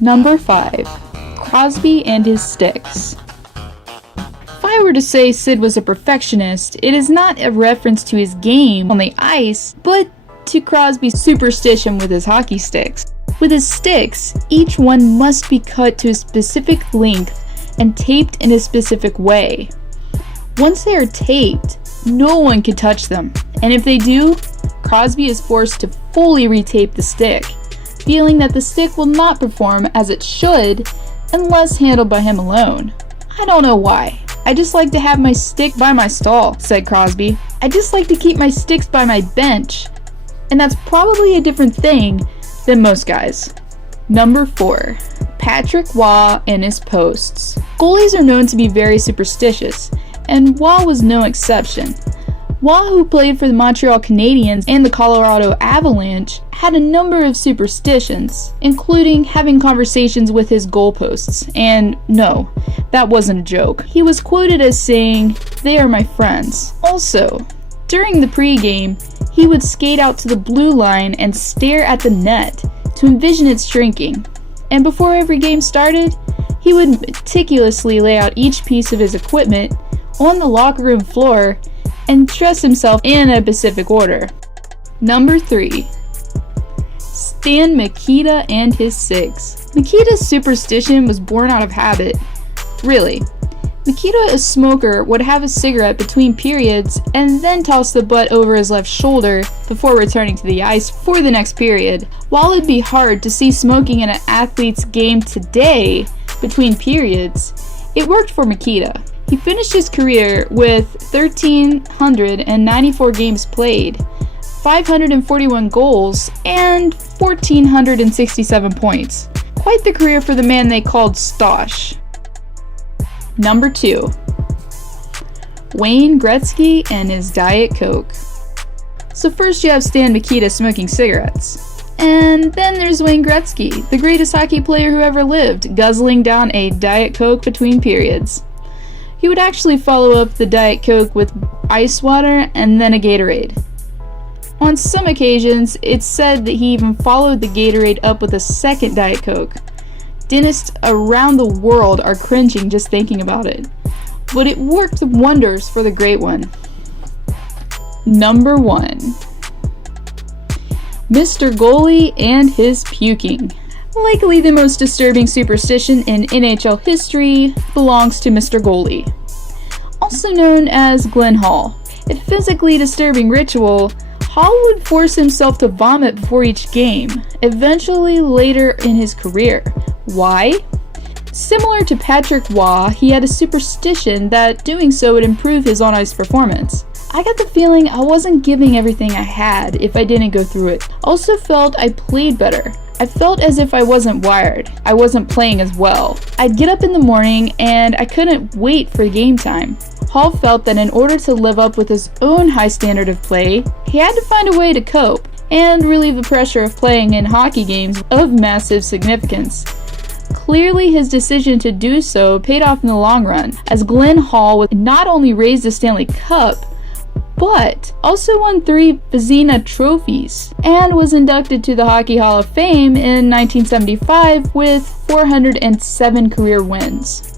Number 5. Crosby and His Sticks. If I were to say Sid was a perfectionist, it is not a reference to his game on the ice, but to Crosby's superstition with his hockey sticks. With his sticks, each one must be cut to a specific length and taped in a specific way. Once they are taped, no one can touch them, and if they do, Crosby is forced to fully retape the stick, feeling that the stick will not perform as it should unless handled by him alone. I don't know why. I just like to have my stick by my stall, said Crosby. I just like to keep my sticks by my bench, and that's probably a different thing than most guys. Number 4. Patrick Waugh and his posts. Goalies are known to be very superstitious, and Waugh was no exception. Waugh, who played for the Montreal Canadiens and the Colorado Avalanche, had a number of superstitions, including having conversations with his goalposts, and no, that wasn't a joke. He was quoted as saying, "They are my friends." Also, during the pregame, he would skate out to the blue line and stare at the net to envision it shrinking. And before every game started, he would meticulously lay out each piece of his equipment on the locker room floor and dress himself in a specific order. Number 3. Stan Mikita and his cigs. Mikita's superstition was born out of habit. Really. Mikita, a smoker, would have a cigarette between periods and then toss the butt over his left shoulder before returning to the ice for the next period. While it'd be hard to see smoking in an athlete's game today between periods, it worked for Mikita. He finished his career with 1,394 games played, 541 goals, and 1,467 points. Quite the career for the man they called Stosh. Number 2. Wayne Gretzky and his Diet Coke. So first you have Stan Mikita smoking cigarettes. And then there's Wayne Gretzky, the greatest hockey player who ever lived, guzzling down a Diet Coke between periods. He would actually follow up the Diet Coke with ice water and then a Gatorade. On some occasions, it's said that he even followed the Gatorade up with a second Diet Coke. Dentists around the world are cringing just thinking about it, but it worked wonders for the great one. Number 1. Mr. Goalie and His Puking. Likely the most disturbing superstition in NHL history belongs to Mr. Goalie. Also known as Glenn Hall. A physically disturbing ritual, Hall would force himself to vomit before each game, eventually later in his career. Why? Similar to Patrick Waugh, he had a superstition that doing so would improve his on-ice performance. I got the feeling I wasn't giving everything I had if I didn't go through it. Also felt I played better. I felt as if I wasn't wired. I wasn't playing as well. I'd get up in the morning and I couldn't wait for game time. Hall felt that in order to live up with his own high standard of play, he had to find a way to cope and relieve the pressure of playing in hockey games of massive significance. Clearly, his decision to do so paid off in the long run, as Glenn Hall would not only raise the Stanley Cup, but also won 3 Vezina trophies, and was inducted to the Hockey Hall of Fame in 1975 with 407 career wins.